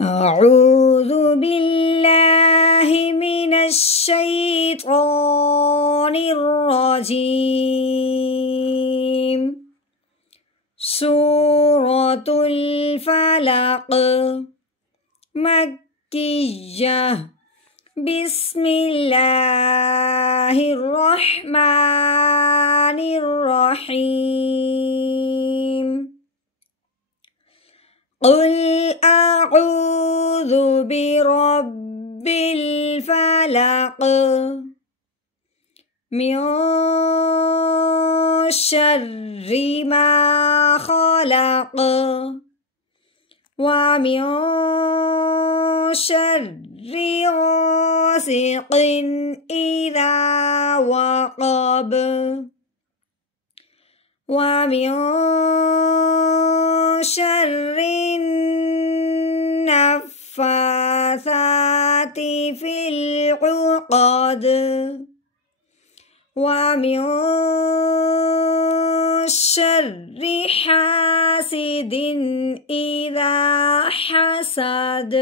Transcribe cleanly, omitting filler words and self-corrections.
أعوذ بالله من الشيطان الرجيم. سورة الفلق مكية. بسم الله الرحمن الرحيم. قل أعوذ برب الفلق من شر ما خلق ومن شر غاسق إذا وقب ومن شر النفاثات في العقد ومن شر حاسد إذا حسد.